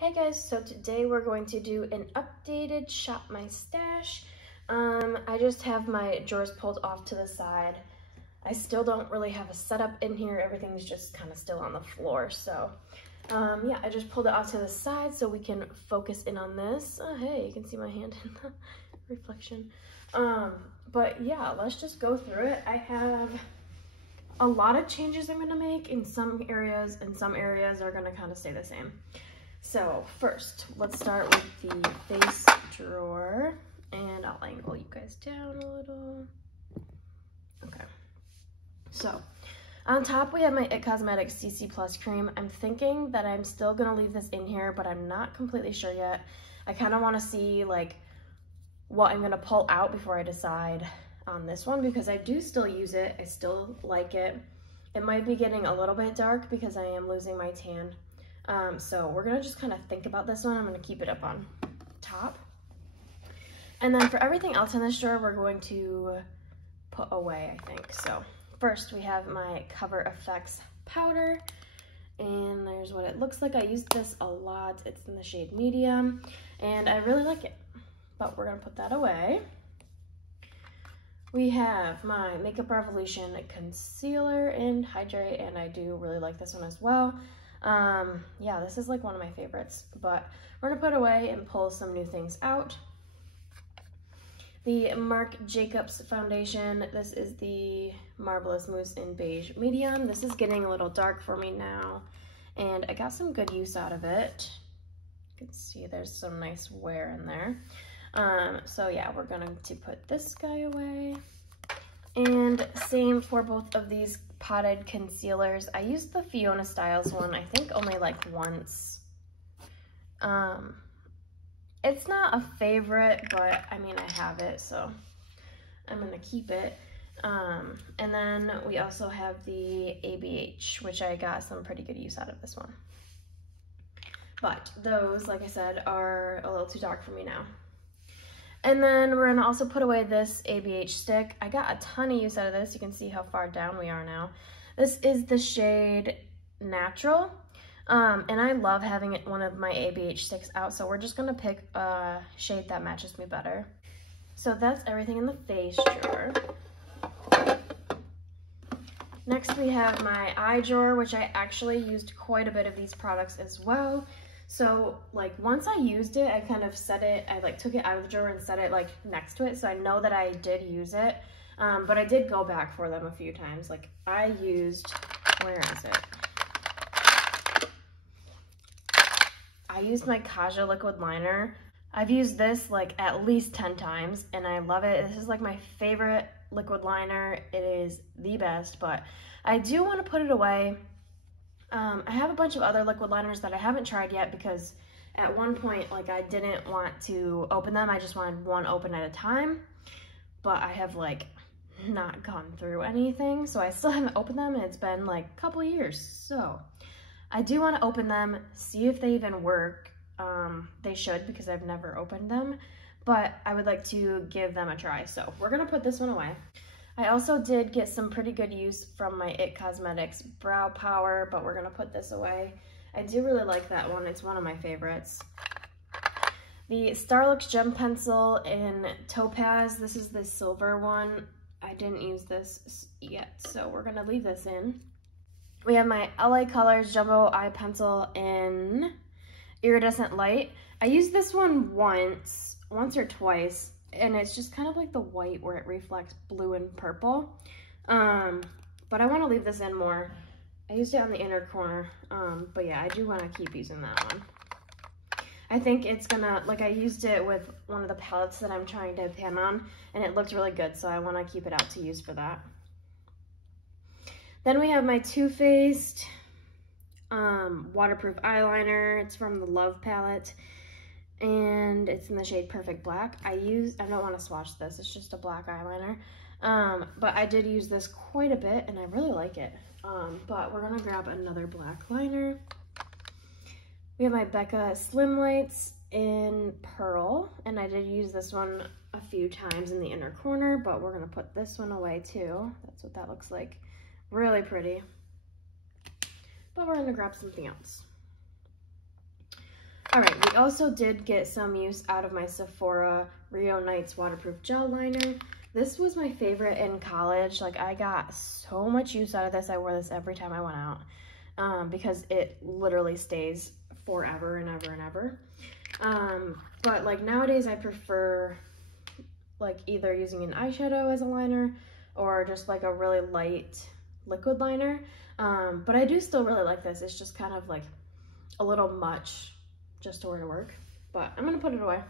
Hey guys, so today we're going to do an updated Shop My Stash. I just have my drawers pulled off to the side. I still don't really have a setup in here. Everything's just kind of still on the floor. So yeah, I just pulled it off to the side so we can focus in on this. Oh, hey, you can see my hand in the reflection. But yeah, let's just go through it. I have a lot of changes I'm gonna make in some areas, and some areas are gonna kind of stay the same. So first, let's start with the face drawer, and I'll angle you guys down a little. Okay, so on top we have my It Cosmetics CC Plus cream. I'm thinking that I'm still gonna leave this in here, but I'm not completely sure yet. I kind of want to see like what I'm gonna pull out before I decide on this one, because I do still use it. I still like it. It might be getting a little bit dark because I am losing my tan. So we're gonna just kind of think about this one. I'm gonna keep it up on top. And then for everything else in this drawer, we're going to put away, I think. So first we have my Cover FX powder, and there's what it looks like. I used this a lot. It's in the shade medium, and I really like it, but we're gonna put that away. We have my Makeup Revolution concealer and hydrate, and I do really like this one as well. Yeah, this is like one of my favorites, but we're gonna put away and pull some new things out. The Marc Jacobs foundation. This is the Marvelous Mousse in Beige Medium. This is getting a little dark for me now, and I got some good use out of it. You can see there's some nice wear in there. So yeah, we're going to put this guy away. And same for both of these potted concealers. I used the Fiona Styles one, I think only like once. It's not a favorite, but I mean, I have it, so I'm gonna keep it. And then we also have the ABH, which I got some pretty good use out of this one. But those, like I said, are a little too dark for me now. And then we're gonna also put away this ABH stick. I got a ton of use out of this. You can see how far down we are now. This is the shade Natural. And I love having one of my ABH sticks out, so we're just gonna pick a shade that matches me better. So that's everything in the face drawer. Next we have my eye drawer, which I actually used quite a bit of these products as well. So like once I used it, I kind of set it, I like took it out of the drawer and set it like next to it, so I know that I did use it. But I did go back for them a few times. Like I used, where is it? I used my Kaja liquid liner. I've used this like at least 10 times and I love it. This is like my favorite liquid liner. It is the best, but I do want to put it away. I have a bunch of other liquid liners that I haven't tried yet because at one point, like I didn't want to open them. I just wanted one open at a time, but I have like not gone through anything. So I still haven't opened them and it's been like a couple years. So I do want to open them, see if they even work. They should, because I've never opened them, but I would like to give them a try. So we're gonna put this one away. I also did get some pretty good use from my It Cosmetics Brow Power, but we're gonna put this away. I do really like that one. It's one of my favorites. The Starlux Gem Pencil in Topaz. This is the silver one. I didn't use this yet, so we're gonna leave this in. We have my LA Colors Jumbo Eye Pencil in Iridescent Light. I used this one once or twice, and it's just kind of like the white where it reflects blue and purple. But I want to leave this in more. I used it on the inner corner, but yeah, I do want to keep using that one. I think it's gonna, like I used it with one of the palettes that I'm trying to pan on, and it looked really good, so I want to keep it out to use for that. Then we have my Too Faced waterproof eyeliner. It's from the Love palette, and it's in the shade Perfect Black. I don't want to swatch this, it's just a black eyeliner. But I did use this quite a bit, and I really like it. But we're gonna grab another black liner. We have my Becca Slim Lights in Pearl, and I did use this one a few times in the inner corner, but we're gonna put this one away too. That's what that looks like. Really pretty. But we're gonna grab something else. All right, we also did get some use out of my Sephora Rio Nights waterproof gel liner. This was my favorite in college. Like, I got so much use out of this. I wore this every time I went out because it literally stays forever and ever and ever. But like nowadays I prefer like either using an eyeshadow as a liner or just like a really light liquid liner. But I do still really like this. It's just kind of like a little much just to wear to work, but I'm gonna put it away.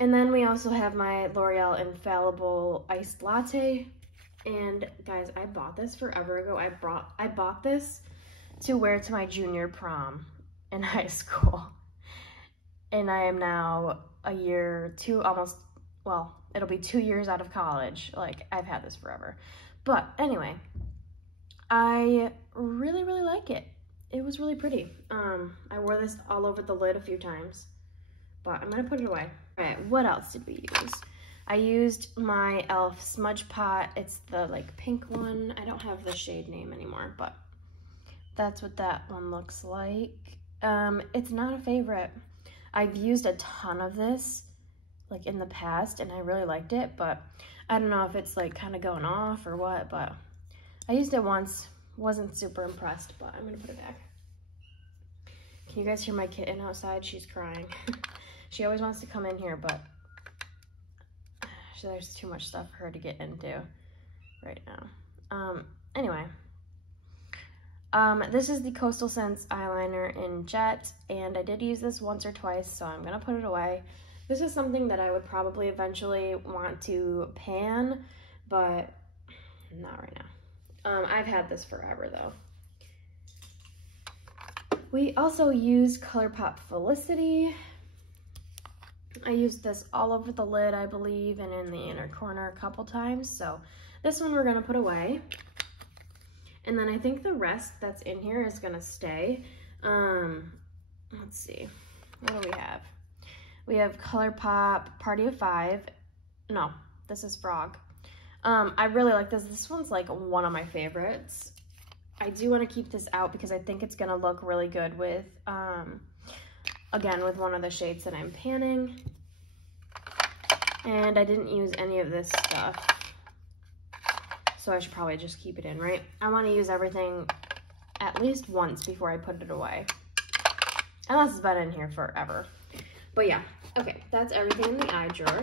And then we also have my L'Oreal Infallible Iced Latte. And guys, I bought this forever ago. I bought this to wear to my junior prom in high school. And I am now it'll be 2 years out of college. Like, I've had this forever. But anyway, I really, really like it. It was really pretty. I wore this all over the lid a few times, but I'm gonna put it away. All right, what else did we use? I used my e.l.f. smudge pot. It's the like pink one. I don't have the shade name anymore, but that's what that one looks like. It's not a favorite. I've used a ton of this like in the past and I really liked it, but I don't know if it's like kind of going off or what, but I used it once, wasn't super impressed, but I'm gonna put it back. Can you guys hear my kitten outside? She's crying. She always wants to come in here, but there's too much stuff for her to get into right now. Anyway, this is the Coastal Scents eyeliner in Jet, and I did use this once or twice, so I'm gonna put it away. This is something that I would probably eventually want to pan, but not right now. I've had this forever though. We also use ColourPop Felicity. I used this all over the lid, I believe, and in the inner corner a couple times. So this one we're gonna put away. And then I think the rest that's in here is gonna stay. Let's see, what do we have? We have ColourPop Party of 5. No, this is Frog. I really like this. This one's like one of my favorites. I do want to keep this out because I think it's gonna look really good with, again, with one of the shades that I'm panning. And I didn't use any of this stuff, so I should probably just keep it in, right? I want to use everything at least once before I put it away, unless it's been in here forever. But yeah, okay, that's everything in the eye drawer.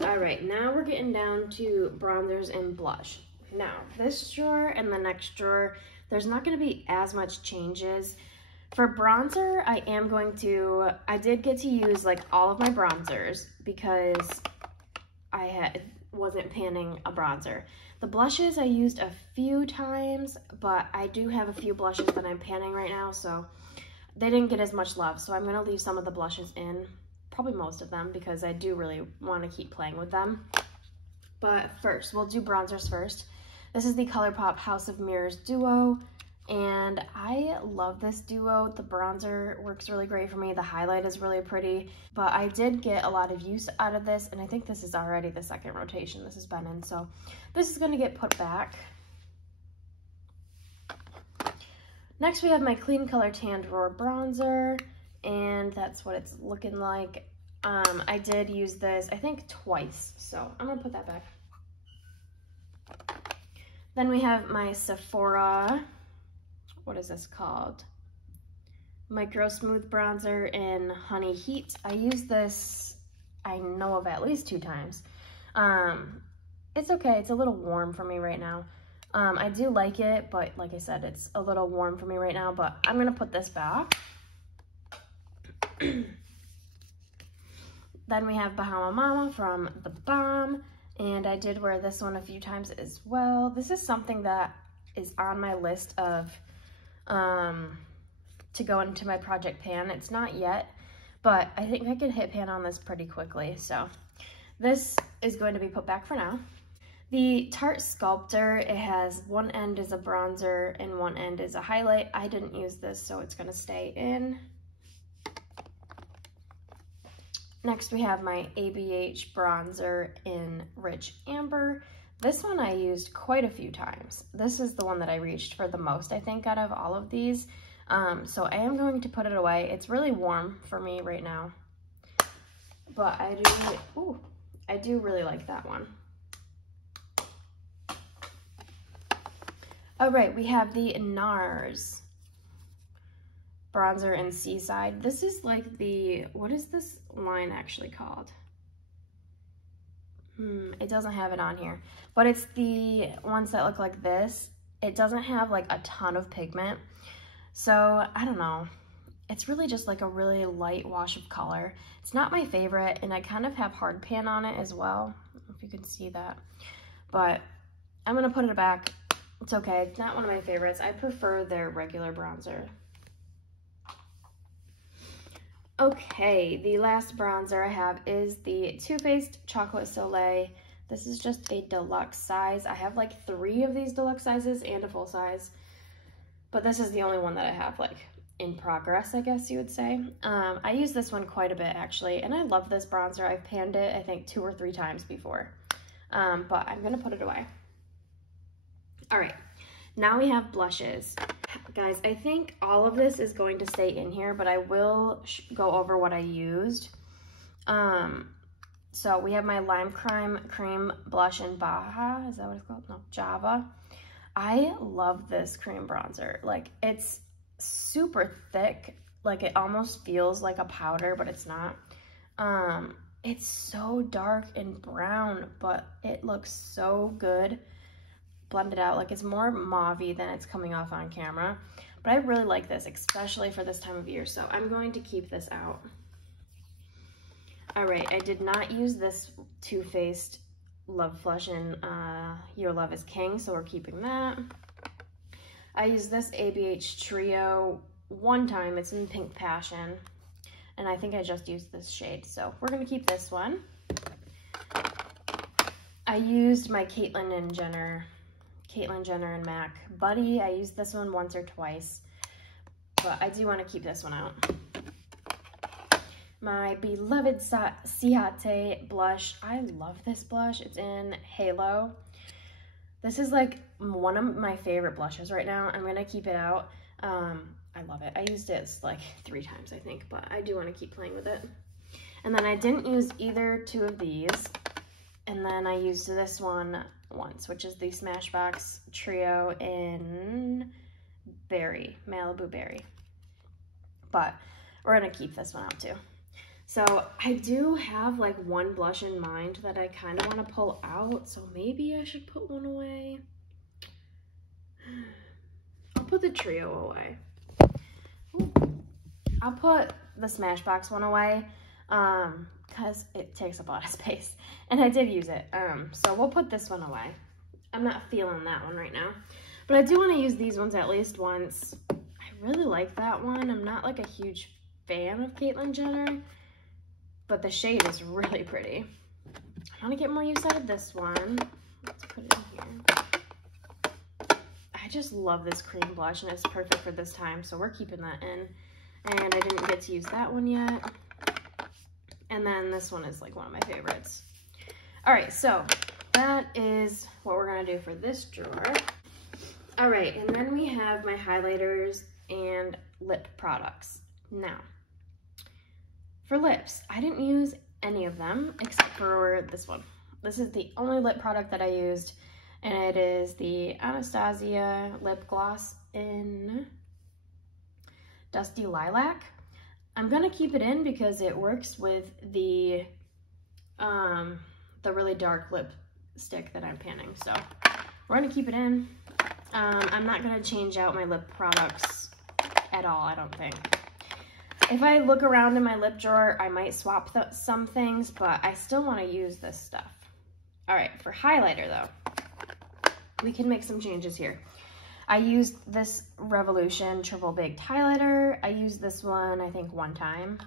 All right, now we're getting down to bronzers and blush. Now, this drawer and the next drawer, there's not gonna be as much changes. For bronzer, I did get to use like all of my bronzers because I wasn't panning a bronzer. The blushes I used a few times, but I do have a few blushes that I'm panning right now, so they didn't get as much love. So I'm gonna leave some of the blushes in, probably most of them, because I do really wanna keep playing with them. But first, we'll do bronzers first. This is the ColourPop House of Mirrors Duo, and I love this duo. The bronzer works really great for me. The highlight is really pretty, but I did get a lot of use out of this, and I think this is already the second rotation this has been in, so this is gonna get put back. Next, we have my Clean Color Tanned Roar Bronzer, and that's what it's looking like. I did use this, I think, twice, so I'm gonna put that back. Then we have my Sephora, what is this called? Micro Smooth Bronzer in Honey Heat. I used this, I know of, at least 2 times. It's okay, it's a little warm for me right now. I do like it, but like I said, it's a little warm for me right now, but I'm gonna put this back. Then we have Bahama Mama from The Balm. And I did wear this one a few times as well. This is something that is on my list of to go into my project pan. It's not yet, but I think I can hit pan on this pretty quickly. So this is going to be put back for now. The Tarte Sculptor, it has one end is a bronzer and one end is a highlight. I didn't use this, so it's gonna stay in. Next, we have my ABH bronzer in Rich Amber. This one I used quite a few times. This is the one that I reached for the most, I think, out of all of these. So I am going to put it away. It's really warm for me right now, but I do really like that one. All right, we have the NARS bronzer in Seaside. This is like what is this line actually called? It doesn't have it on here, but it's the ones that look like this. It doesn't have like a ton of pigment, so I don't know. It's really just like a really light wash of color. It's not my favorite, and I kind of have hard pan on it as well. I don't know if you can see that, but I'm gonna put it back. It's okay, it's not one of my favorites. I prefer their regular bronzer. Okay, the last bronzer I have is the Too Faced Chocolate Soleil. This is just a deluxe size. I have like 3 of these deluxe sizes and a full size, but this is the only one that I have like in progress, I guess you would say. I use this one quite a bit actually, and I love this bronzer. I've panned it I think 2 or 3 times before, but I'm gonna put it away. All right, now we have blushes. Guys, I think all of this is going to stay in here, but I will go over what I used. So we have my Lime Cream Blush in Baja. Is that what it's called? No, Java. I love this cream bronzer. Like, it's super thick. Like, it almost feels like a powder, but it's not. It's so dark and brown, but it looks so good blended out. Like, it's more mauve-y than it's coming off on camera, but I really like this, especially for this time of year, so I'm going to keep this out. All right, I did not use this Too Faced Love Flush in Your Love is King, so we're keeping that. I used this ABH Trio one time. It's in Pink Passion, and I think I just used this shade, so we're gonna keep this one. I used my Caitlyn Jenner and MAC Buddy. I used this one once or twice, but I do want to keep this one out. My beloved Ciate blush. I love this blush. It's in Halo. This is like one of my favorite blushes right now. I'm gonna keep it out. I love it. I used it like 3 times, I think, but I do want to keep playing with it. And then I didn't use either 2 of these. And then I used this one once, which is the Smashbox Trio in Malibu Berry. But we're gonna keep this one out too. So I do have like one blush in mind that I kind of want to pull out, so maybe I should put one away. I'll put the Trio away. Ooh. I'll put the Smashbox one away because it takes up a lot of space, and I did use it. So we'll put this one away. I'm not feeling that one right now, but I do want to use these ones at least once. I really like that one. I'm not like a huge fan of Caitlyn Jenner, but the shade is really pretty. I want to get more use out of this one. Let's put it in here. I just love this cream blush, and it's perfect for this time, so we're keeping that in. And I didn't get to use that one yet. And then this one is like one of my favorites. All right, so that is what we're gonna do for this drawer. All right, and then we have my highlighters and lip products. Now, for lips, I didn't use any of them except for this one. This is the only lip product that I used, and it is the Anastasia lip gloss in Dusty Lilac. I'm gonna keep it in because it works with the really dark lipstick that I'm panning. So we're gonna keep it in. I'm not gonna change out my lip products at all, I don't think. If I look around in my lip drawer, I might swap some things, but I still wanna use this stuff. All right, for highlighter though, we can make some changes here. I used this Revolution Triple Baked Highlighter. I used this one, I think, one time.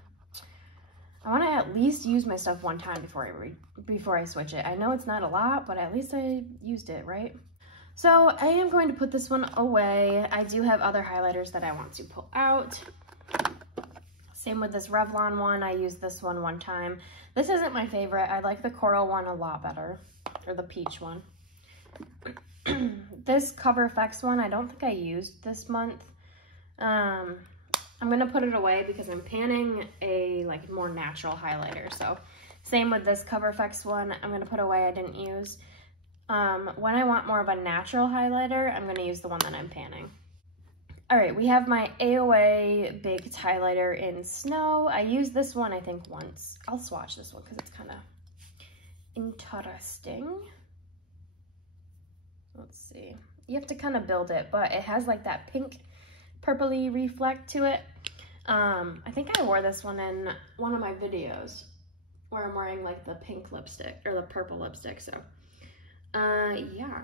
I want to at least use my stuff one time before I switch it. I know it's not a lot, but at least I used it, right? So I am going to put this one away. I do have other highlighters that I want to pull out. Same with this Revlon one. I used this one time. This isn't my favorite. I like the coral one a lot better, or the peach one. This Cover FX one, I don't think I used this month. I'm gonna put it away because I'm panning a like more natural highlighter. So same with this Cover FX one, I'm gonna put away, I didn't use. When I want more of a natural highlighter, I'm gonna use the one that I'm panning. All right, we have my AOA Baked Highlighter in Snow. I used this one, I think, once. I'll swatch this one because it's kind of interesting. Let's see. You have to kind of build it, but it has like that pink purpley reflect to it. I think I wore this one in one of my videos where I'm wearing like the pink lipstick or the purple lipstick. So yeah,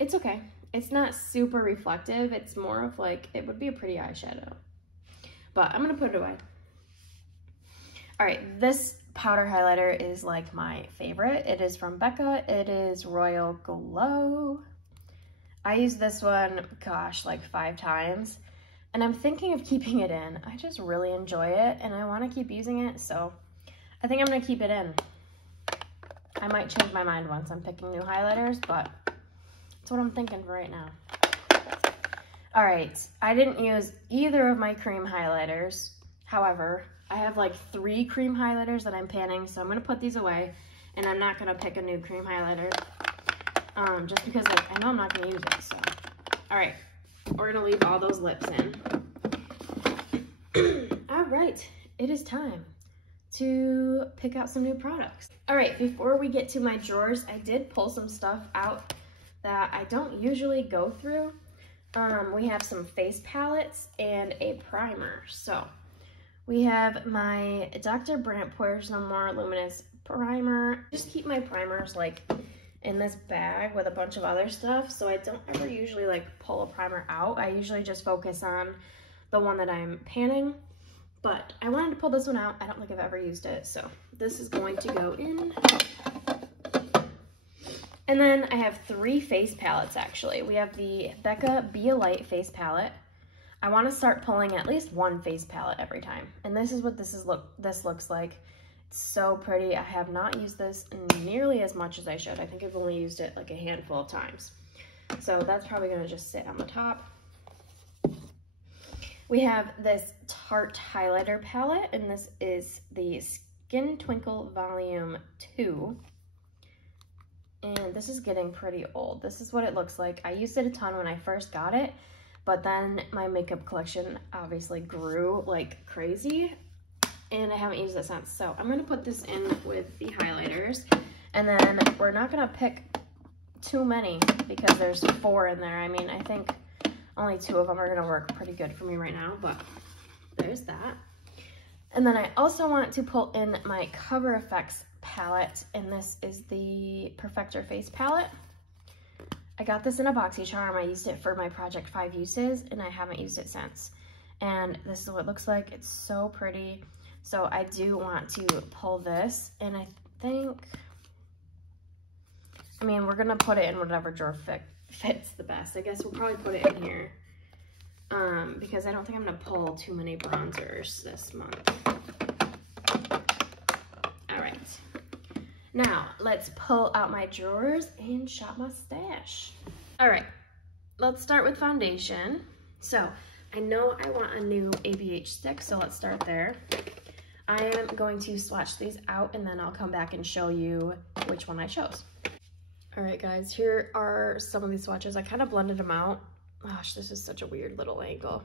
it's okay. It's not super reflective. It's more of like, it would be a pretty eyeshadow, but I'm gonna put it away. All right, this powder highlighter is like my favorite. It is from Becca. It is Royal Glow. I used this one, gosh, like 5 times, and I'm thinking of keeping it in. I just really enjoy it, and I want to keep using it, so I think I'm gonna keep it in. I might change my mind once I'm picking new highlighters, but that's what I'm thinking for right now. All right, I didn't use either of my cream highlighters. However, I have like 3 cream highlighters that I'm panning, so I'm gonna put these away, and I'm not gonna pick a new cream highlighter, just because like, I know I'm not gonna use it, so. All right, we're gonna leave all those lips in. All right, it is time to pick out some new products. All right, before we get to my drawers, I did pull some stuff out that I don't usually go through. We have some face palettes and a primer. So we have my Dr. Brandt Pours No More Luminous Primer. Just keep my primers like in this bag with a bunch of other stuff, so I don't ever usually like pull a primer out. I usually just focus on the one that I'm panning, but I wanted to pull this one out. I don't think I've ever used it, so this is going to go in. And then I have 3 face palettes actually. We have the Becca Be a Light face palette. I want to start pulling at least 1 face palette every time. And this is what this looks like. It's so pretty. I have not used this nearly as much as I should. I think I've only used it like a handful of times. So that's probably going to just sit on the top. We have this Tarte highlighter palette, and this is the Skin Twinkle Volume 2. And this is getting pretty old. This is what it looks like. I used it a ton when I first got it, but then my makeup collection obviously grew like crazy, and I haven't used it since. So I'm gonna put this in with the highlighters, and then we're not gonna pick too many because there's 4 in there. I mean, I think only 2 of them are gonna work pretty good for me right now, but there's that. And then I also want to pull in my Cover FX palette, and this is the Perfector Face palette. I got this in a BoxyCharm. I used it for my Project 5 uses, and I haven't used it since. And this is what it looks like. It's so pretty. So I do want to pull this, and I think, I mean, we're gonna put it in whatever drawer fits the best. I guess we'll probably put it in here, because I don't think I'm gonna pull too many bronzers this month. All right. Now, let's pull out my drawers and shop my stash. All right, let's start with foundation. So, I know I want a new ABH stick, so let's start there. I am going to swatch these out, and then I'll come back and show you which one I chose. All right, guys, here are some of these swatches. I kind of blended them out. Gosh, this is such a weird little angle.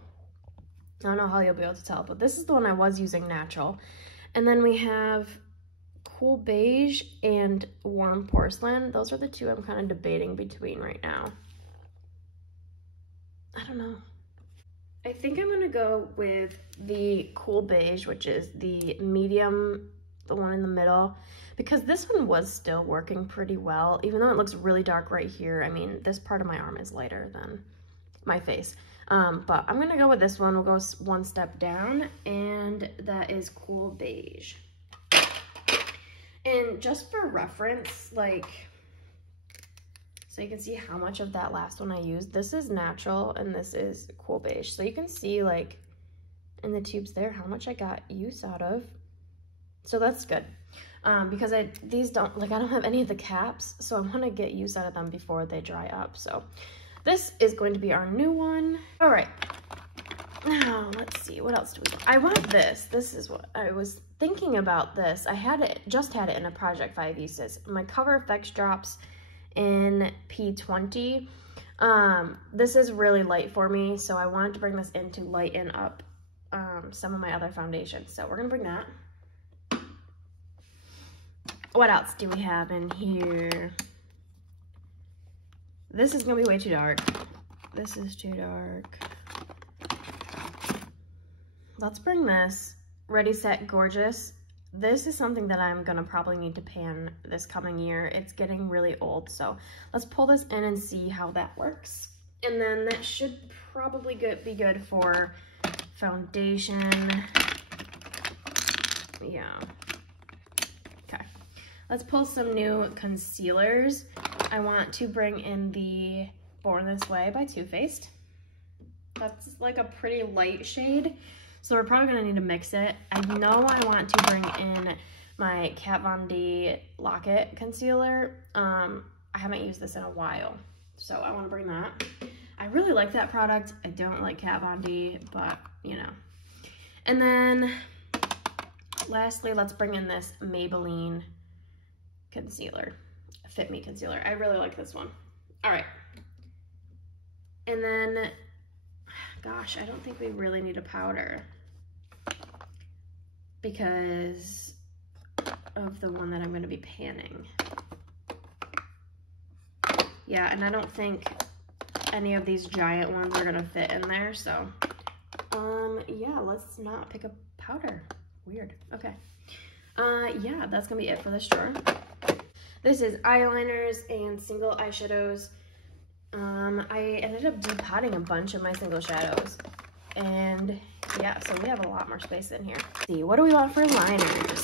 I don't know how you'll be able to tell, but this is the one I was using natural. And then we have Cool Beige and Warm Porcelain. Those are the 2 I'm kind of debating between right now. I don't know. I think I'm gonna go with the Cool Beige, which is the medium, the one in the middle, because this one was still working pretty well, even though it looks really dark right here. I mean, this part of my arm is lighter than my face. But I'm gonna go with this one. We'll go 1 step down, and that is Cool Beige. And just for reference, like, so you can see how much of that last one I used. This is natural, and this is Cool Beige. So you can see, like, in the tubes there, how much I got use out of. So that's good. Because these don't, like, I don't have any of the caps, so I want to get use out of them before they dry up. So this is going to be our new one. All right. Now, let's see, what else do we want? I want this. This is what I was thinking about this. I had it, just had it in a Project 5 uses. My Cover FX drops in P20. This is really light for me, so I wanted to bring this in to lighten up some of my other foundations. So we're gonna bring that. What else do we have in here? This is gonna be way too dark. This is too dark. Let's bring this Ready, Set, Gorgeous. This is something that I'm gonna probably need to pan this coming year. It's getting really old, so let's pull this in and see how that works. And then that should probably be good for foundation. Yeah. Okay. Let's pull some new concealers. I want to bring in the Born This Way by Too Faced. That's like a pretty light shade, so we're probably gonna need to mix it. I know I want to bring in my Kat Von D Lock-It concealer. I haven't used this in a while, so I wanna bring that. I really like that product. I don't like Kat Von D, but you know. And then lastly, let's bring in this Maybelline concealer, Fit Me concealer. I really like this one. All right. And then, gosh, I don't think we really need a powder because of the one that I'm going to be panning. Yeah, and I don't think any of these giant ones are going to fit in there, so yeah, let's not pick a powder. Weird. Okay. Yeah, that's going to be it for this drawer. This is eyeliners and single eyeshadows. I ended up depotting a bunch of my single shadows, and yeah, so we have a lot more space in here. Let's see, what do we want for liners?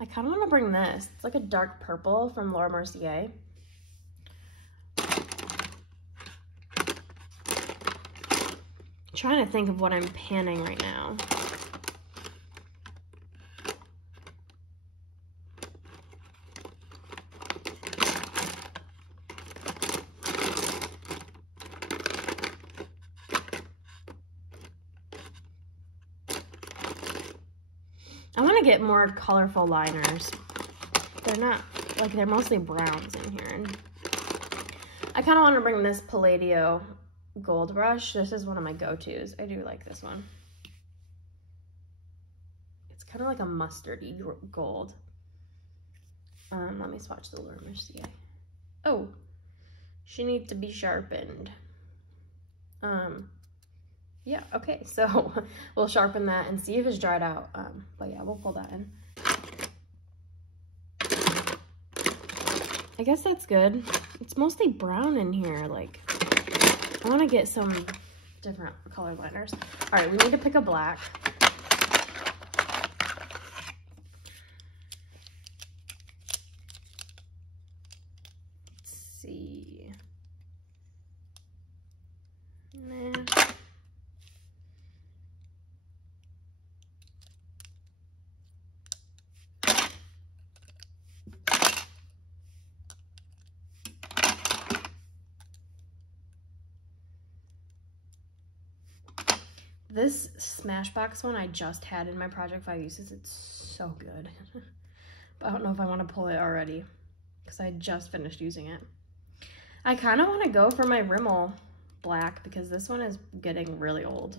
I kind of want to bring this. It's like a dark purple from Laura Mercier. I'm trying to think of what I'm panning right now. I want to get more colorful liners. They're not, like, they're mostly browns in here. And I kind of want to bring this Palladio Gold Brush. This is one of my go-tos. I do like this one. It's kind of like a mustardy gold. Let me swatch the Laura Mercier. Oh, she needs to be sharpened. Yeah, okay, so we'll sharpen that and see if it's dried out. But yeah, we'll pull that in. I guess that's good. It's mostly brown in here. Like, I want to get some different color liners. All right, we need to pick a black. Let's see. Nah. This Smashbox one I just had in my Project 5 uses. It's so good. But I don't know if I want to pull it already because I just finished using it. I kind of want to go for my Rimmel black because this one is getting really old.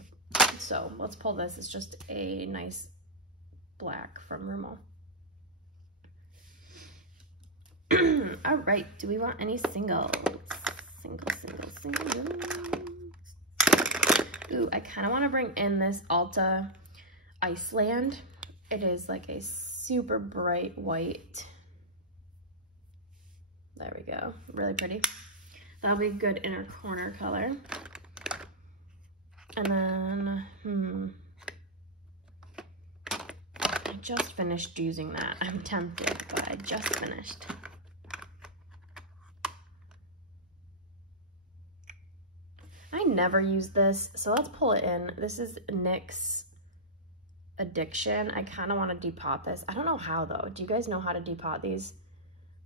So let's pull this. It's just a nice black from Rimmel. All right, do we want any singles? Single. Ooh, I kind of want to bring in this Ulta Iceland. It is like a super bright white. There we go. Really pretty. That'll be a good inner corner color. And then, I just finished using that. I'm tempted, but I just finished. I never use this, so let's pull it in. This is NYX Addiction. I kind of want to depot this. I don't know how though. Do you guys know how to depot these?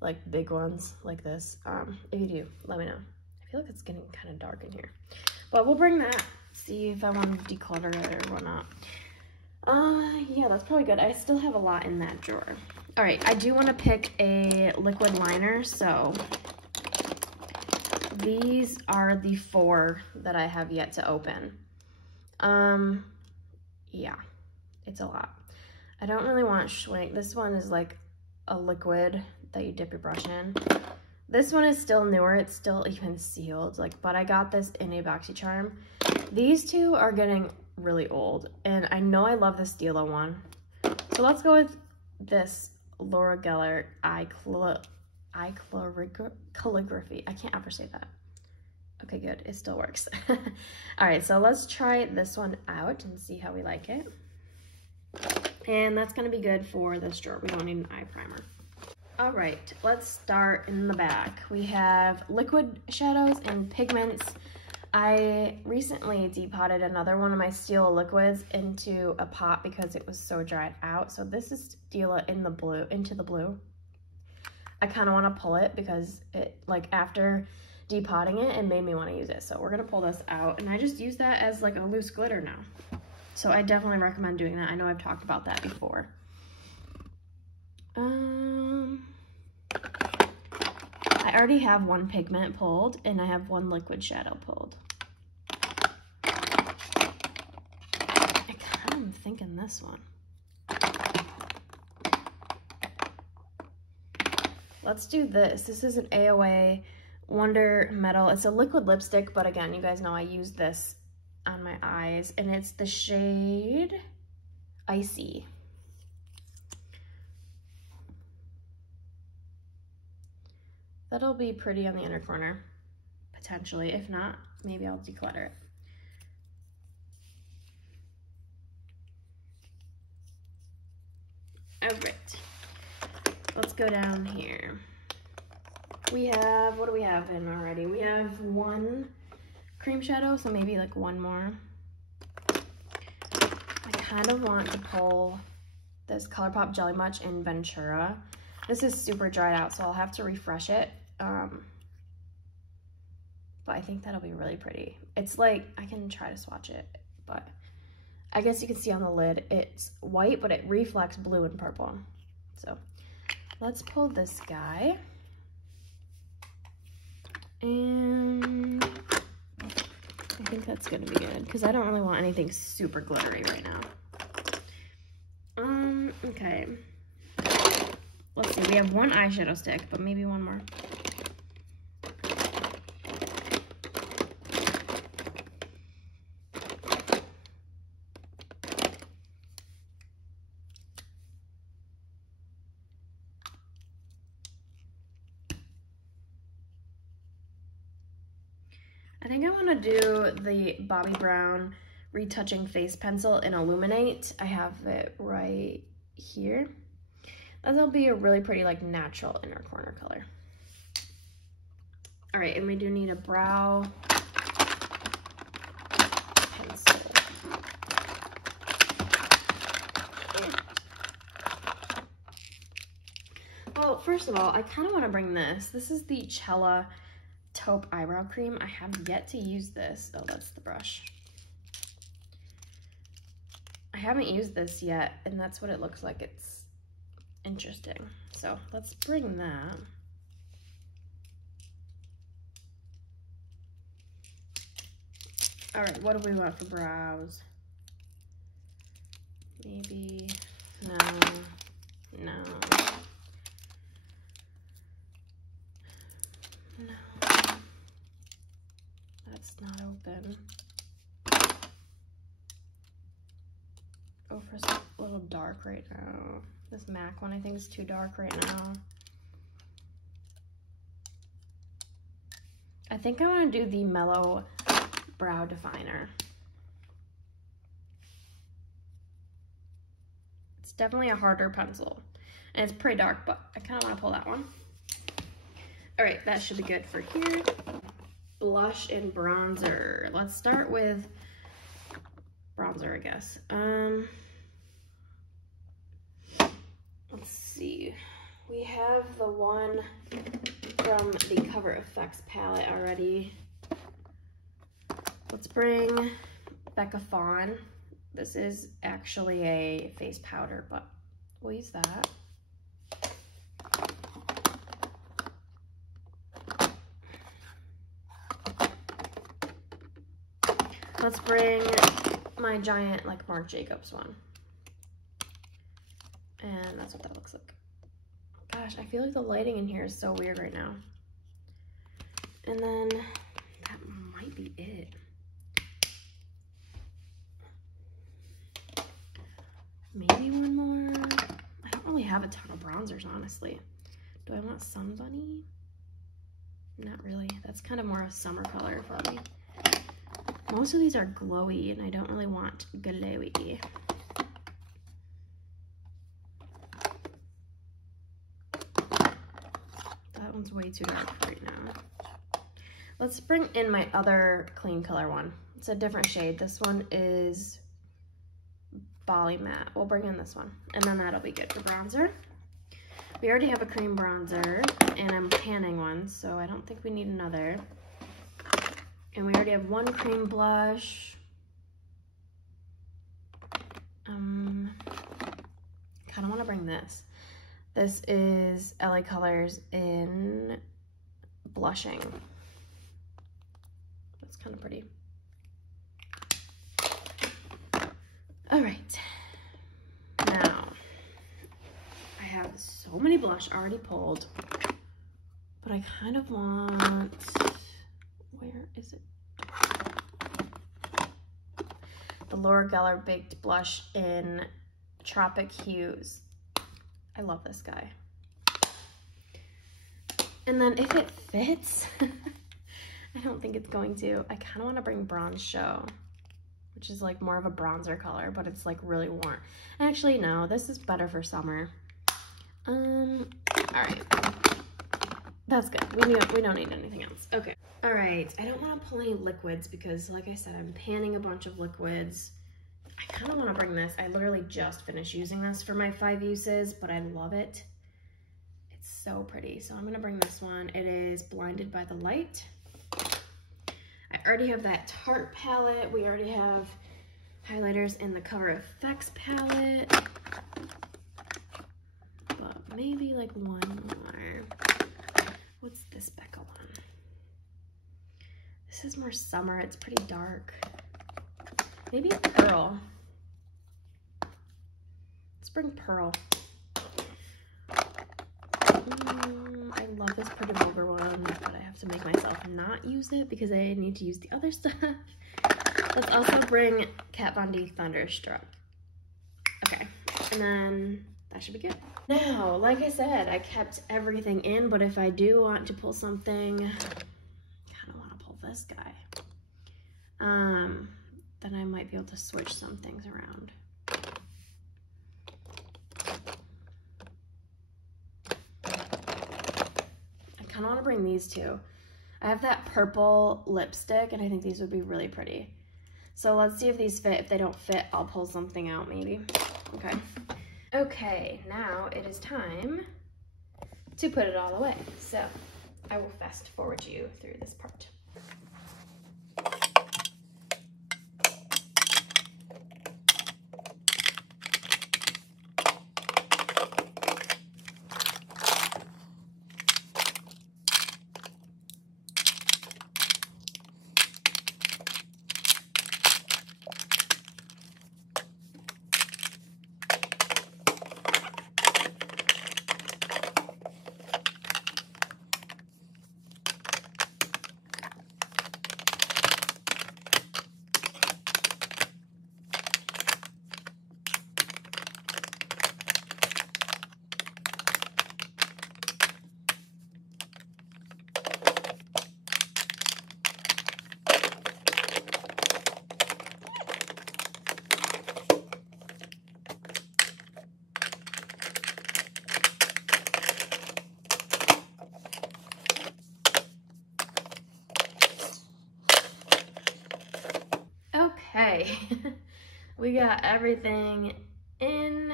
Like big ones like this? If you do, let me know. feel like it's getting kind of dark in here. But we'll bring that, see if I want to declutter it or whatnot. Yeah, that's probably good. I still have a lot in that drawer. All right, I do want to pick a liquid liner, so these are the 4 that I have yet to open. Yeah, it's a lot. I don't really want Schwink. This one is like a liquid that you dip your brush in. This one is still newer. It's still even sealed, like, but I got this in a BoxyCharm. These 2 are getting really old, and I know I love the Stila one. So let's go with this Laura Geller eye calligraphy. I can't ever say that. Okay, good. It still works. All right, so let's try this one out and see how we like it. And that's gonna be good for this drawer. We don't need an eye primer. All right, let's start in the back. We have liquid shadows and pigments. I recently depotted another one of my Stila liquids into a pot because it was so dried out. So this is Stila in the blue, into the blue. I kind of want to pull it because it, like, after depotting it, it made me want to use it. So we're gonna pull this out, and I just use that as like a loose glitter now. So I definitely recommend doing that. I know I've talked about that before. I already have 1 pigment pulled, and I have 1 liquid shadow pulled. I kind of am thinking this one. Let's do this. This is an AOA Wonder Metal. It's a liquid lipstick, but again, you guys know I use this on my eyes, and it's the shade Icy. That'll be pretty on the inner corner, potentially. If not, maybe I'll declutter it. All right, let's go down here. We have, what do we have in already? We have 1 cream shadow, so maybe like 1 more. I kind of want to pull this ColourPop Jelly Much in Ventura. This is super dried out, so I'll have to refresh it. But I think that'll be really pretty. It's like, I can try to swatch it, but I guess you can see on the lid, it's white, but it reflects blue and purple. So let's pull this guy. And I think that's gonna be good, because I don't really want anything super glittery right now. Okay. Let's see, we have 1 eyeshadow stick, but maybe 1 more. I think I want to do the Bobbi Brown Retouching Face Pencil in Illuminate. I have it right here. That'll be a really pretty, like, natural inner corner color. All right, and we do need a brow pencil. Well, first of all, I kind of want to bring this. This is the Cella Taupe Eyebrow Cream. I have yet to use this. Oh, that's the brush. I haven't used this yet, and that's what it looks like. It's interesting. So let's bring that. All right, what do we want for brows? Maybe, no. That's not open. Oh, for a little dark right now. This MAC one I think is too dark right now. I think I want to do the Mellow Brow Definer. It's definitely a harder pencil. And it's pretty dark, but I kind of want to pull that one. All right, that should be good for here. Blush and bronzer. Let's start with bronzer, I guess. Let's see. We have the one from the Cover Effects palette already. Let's bring Becca Fawn. This is actually a face powder, but we'll use that. Let's bring my giant, like, Marc Jacobs one. And that's what that looks like. Gosh, I feel like the lighting in here is so weird right now. And then that might be it. Maybe one more. I don't really have a ton of bronzers, honestly. Do I want Sun Bunny? Not really. That's kind of more a summer color for me. Most of these are glowy, and I don't really want glowy. That one's way too dark right now. Let's bring in my other clean color one. It's a different shade. This one is Bali Matte. We'll bring in this one, and then that'll be good for bronzer. We already have a cream bronzer, and I'm panning one, so I don't think we need another. And we already have one cream blush. Kind of want to bring this. This is LA Colors in Blushing. That's kind of pretty. All right. Now, I have so many blush already pulled, but I kind of want... Where is it? The Laura Geller Baked Blush in Tropic Hues. I love this guy. And then if it fits, I don't think it's going to. I kind of want to bring Bronze Show, which is like more of a bronzer color, but it's like really warm. Actually, no, this is better for summer. All right. That's good. We don't need anything else. Okay. All right. I don't want to pull any liquids because, like I said, I'm panning a bunch of liquids. I kind of want to bring this. I literally just finished using this for my 5 uses, but I love it. It's so pretty. So I'm going to bring this one. It is Blinded by the Light. I already have that Tarte palette. We already have highlighters in the Cover Effects palette. But maybe like one more. What's this Becca one? This is more summer. It's pretty dark. Maybe Pearl. Let's bring Pearl. I love this Pretty Vulgar one, but I have to make myself not use it because I need to use the other stuff. Let's also bring Kat Von D Thunderstruck. Okay, and then that should be good. Now, like I said, I kept everything in, but if I do want to pull something, I kind of want to pull this guy. Then I might be able to switch some things around. I kind of want to bring these two. I have that purple lipstick, and I think these would be really pretty. So let's see if these fit. If they don't fit, I'll pull something out maybe. Okay. Okay, now it is time to put it all away. So I will fast forward you through this part. Okay, we got everything in,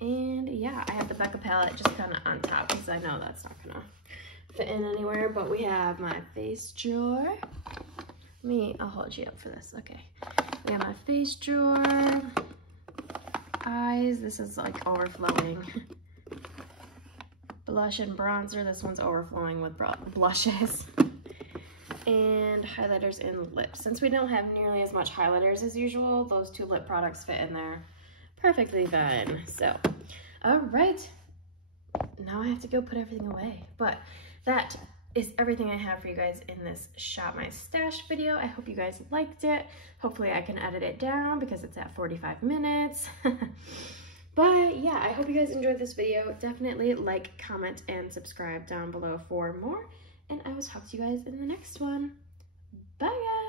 and yeah, I have the Becca palette just kind of on top because I know that's not gonna fit in anywhere, but we have my face drawer. I'll hold you up for this, okay. We have my face drawer, eyes, this is like overflowing. Blush and bronzer, this one's overflowing with blushes. And highlighters and lips. Since we don't have nearly as much highlighters as usual, those 2 lip products fit in there perfectly fine. So, all right, now I have to go put everything away. But that is everything I have for you guys in this Shop My Stash video. I hope you guys liked it. Hopefully I can edit it down because it's at 45 minutes. But yeah, I hope you guys enjoyed this video. Definitely like, comment, and subscribe down below for more. And I will talk to you guys in the next one. Bye, guys.